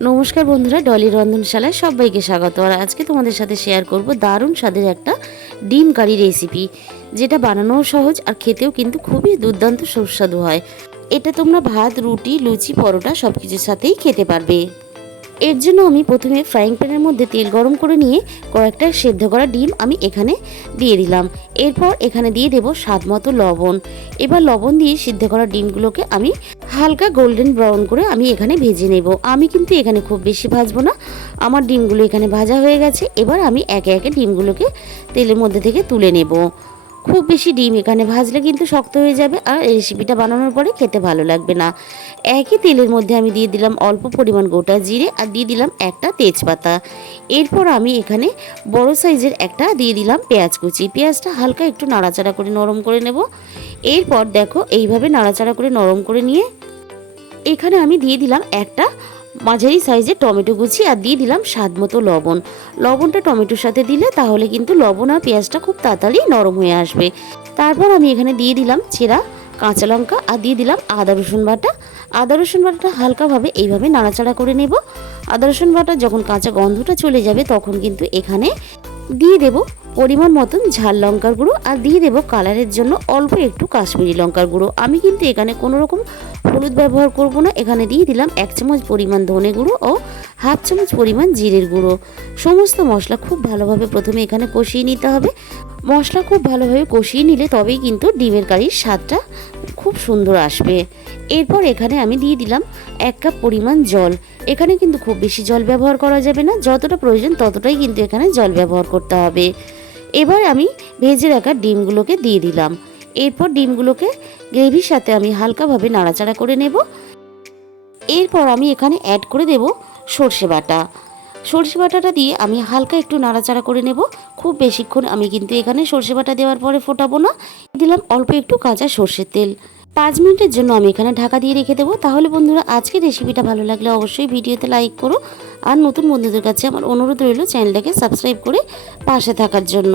নমস্কার বন্ধুরা, ডলি রন্ধনশালায় সবাইকে স্বাগত। আর আজকে তোমাদের সাথে শেয়ার করব দারুণ স্বাদের একটা ডিম কারি রেসিপি, যেটা বানানোও সহজ আর খেতেও কিন্তু খুবই দুর্দান্ত সুস্বাদু হয়। এটা তোমরা ভাত, রুটি, লুচি, পরোটা সব কিছুর সাথেই খেতে পারবে। এর জন্য আমি প্রথমে ফ্রাইং প্যানের মধ্যে তেল গরম করে নিয়ে কয়েকটা সেদ্ধ করা ডিম আমি এখানে দিয়ে দিলাম। এরপর এখানে দিয়ে দেব স্বাদ মতো লবণ। এবার লবণ দিয়ে সিদ্ধ করা ডিমগুলোকে আমি হালকা গোল্ডেন ব্রাউন করে আমি এখানে ভেজে নেব। আমি কিন্তু এখানে খুব বেশি ভাজবো না, আমার ডিমগুলো এখানে ভাজা হয়ে গেছে। এবার আমি একে একে ডিমগুলোকে তেলের মধ্যে থেকে তুলে নেব। খুব বেশি ডিম এখানে ভাজলে কিন্তু শক্ত হয়ে যাবে আর রেসিপিটা বানানোর পরে খেতে ভালো লাগবে না। একই তেলের মধ্যে আমি দিয়ে দিলাম অল্প পরিমাণ গোটা জিরে আর দিয়ে দিলাম একটা তেজপাতা। এরপর আমি এখানে বড় সাইজের একটা দিয়ে দিলাম পেঁয়াজ কুচি। পেঁয়াজটা হালকা একটু নাড়াচাড়া করে নরম করে নেব। এরপর দেখো এইভাবে নাড়াচাড়া করে নরম করে নিয়ে এখানে আমি দিয়ে দিলাম একটা মাঝারি সাইজের টমেটো কুচি আর দিয়ে দিলাম স্বাদ মতো লবণ। লবণটা টমেটোর সাথে দিলে তাহলে কিন্তু লবণ আর পেঁয়াজটা খুব তাড়াতাড়ি নরম হয়ে আসবে। তারপর আমি এখানে দিয়ে দিলাম চেরা কাঁচা লঙ্কা আর দিয়ে দিলাম আদা রসুন বাটা। আদা রসুন বাটাটা হালকাভাবে এইভাবে নাড়াচাড়া করে নেব। আদা রসুন বাটা যখন কাঁচা গন্ধটা চলে যাবে তখন কিন্তু এখানে দিয়ে দেব পরিমাণ মতন ঝাল লঙ্কার গুঁড়ো আর দিয়ে দেব কালারের জন্য অল্প একটু কাশ্মীরি লঙ্কার গুঁড়ো। আমি কিন্তু এখানে কোনো রকম হলুদ ব্যবহার করব না। এখানে দিয়ে দিলাম 1 চামচ পরিমাণ ধনে গুঁড়ো ও 1/2 চামচ পরিমাণ জিরের গুঁড়ো। সমস্ত মশলা খুব ভালোভাবে প্রথমে এখানে কষিয়ে নিতে হবে। মশলা খুব ভালোভাবে কষিয়ে নিলে তবেই কিন্তু ডিমের কারির স্বাদটা খুব সুন্দর আসবে। এরপর এখানে আমি দিয়ে দিলাম 1 কাপ পরিমাণ জল। এখানে কিন্তু খুব বেশি জল ব্যবহার করা যাবে না, যতটা প্রয়োজন ততটাই কিন্তু এখানে জল ব্যবহার করতে হবে। এবার আমি ভেজে রাখা ডিমগুলোকে দিয়ে দিলাম। এরপর ডিমগুলোকে গ্রেভির সাথে আমি হালকাভাবে নাড়াচাড়া করে নেব। এরপর আমি এখানে অ্যাড করে দেব সর্ষে বাটা। সর্ষে বাটাটা দিয়ে আমি হালকা একটু নাড়াচাড়া করে নেব। খুব বেশিক্ষণ আমি কিন্তু এখানে সর্ষে বাটা দেওয়ার পরে ফোটাবো না। দিলাম অল্প একটু কাঁচা সর্ষের তেল। 5 মিনিটের জন্য আমি এখানে ঢাকা দিয়ে রেখে দেবো। তাহলে বন্ধুরা, আজকের রেসিপিটা ভালো লাগলে অবশ্যই ভিডিওতে লাইক করো। আর নতুন বন্ধুদের কাছে আমার অনুরোধ রইল চ্যানেলটাকে সাবস্ক্রাইব করে পাশে থাকার জন্য।